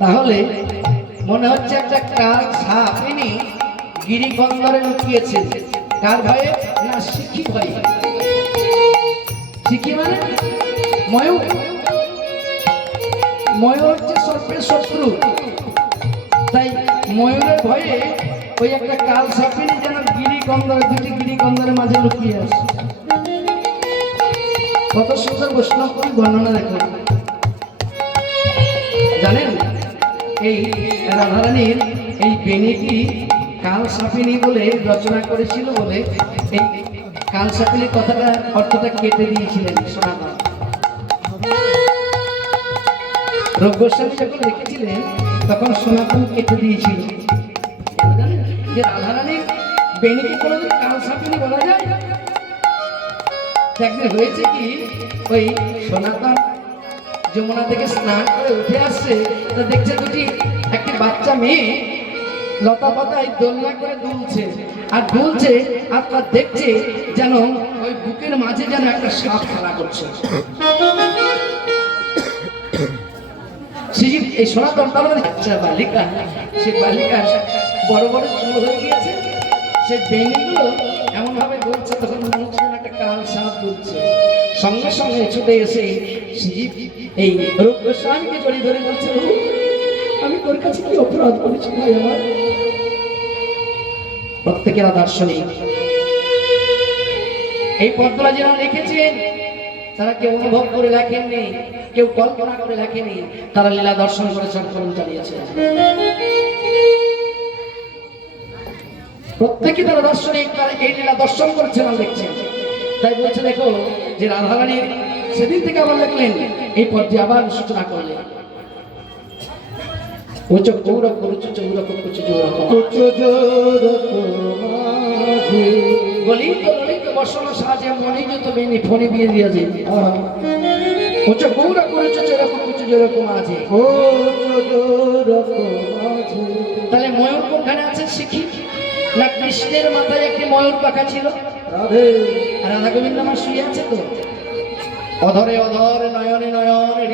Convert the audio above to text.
তাহলে মনে হচ্ছে একটা কাল সাপ ইনি গিরিকন্দরে লুকিয়েছে। কার ভয়ে? না, শিখি ভয়ে। শিখি মানে ময়ূর। ময়ূর হচ্ছে সর্পের শত্রু, তাই ময়ূরের ভয়ে ওই একটা কাল সাপিনী যেন গিরিকন্দর, দুটি গিরিকন্দরের মাঝে লুকিয়ে আসে। কত সুন্দর বৈষ্ণব কবি বর্ণনা দেখুন। জানেন এই রাধারানীর এই বেনিটি কাল সাপিনী বলে রচনা করেছিল বলে এই কাল সাপিনীর কথাটা অর্থটা কেটে দিয়েছিলেন সনাতন। রূপ গোস্বামী যখন লিখেছিলেন তখন সনাতন কেটে দিয়েছিল যে রাধারানীর বেনিটি কোনোদিন কাল সাপিনী বলা যায়। একদিন হয়েছে কি, ওই সনাতন যমুনা থেকে স্নান করে উঠে আসছে, তো দেখছে দুটি একটি বাচ্চা মেয়ে লতা পাতায় দোলনা করে দুলছে আর দুলছে, আর তার দেখছে যেন ওই বুকের মাঝে যেন একটা সাপ খেলা করছে। এই সনাতন তার বাচ্চা বালিকা, সে বালিকার বড় বড় চুল হয়ে গিয়েছে, সে বেনিগুলো এমন ভাবে দুলছে, তখন মনে হচ্ছে একটা কাল সাপ দুলছে। সঙ্গে সঙ্গে ছুটে এসে শিব এই রূপ গোস্বামীকে জড়িয়ে ধরে বলছে, আমি তোর কাছে কি অপরাধ করেছি ভাই আমার? প্রত্যেকেরা দার্শনিক এই পদ্মরা যারা লিখেছেন তারা কেউ অনুভব করে লেখেননি, কেউ কল্পনা করে লেখেনি, তারা লীলা দর্শন করে চর্চরণ চালিয়েছে। প্রত্যেকে তারা দার্শনিক, তারা এই লীলা দর্শন করছেন আর লিখছেন। তাই বলছে দেখো যে রাধারানীর সেদিন থেকে আবার লিখলেন, এই পর্যায়ে আবার সূচনা করলেন। বসন সাজে মনে যত বেনি ফোনে বিয়ে দিয়ে যায়। গৌরা করেছো যেরকম যেরকম আছে। তাহলে ময়ূর কোনখানে আছে শিখি? না কৃষ্ণের মাথায় একটি ময়ূর পাখা ছিল, রাধা গোবিন্দ আমার শুয়ে আছে তো। অধরে অধর নয়নে নয়ন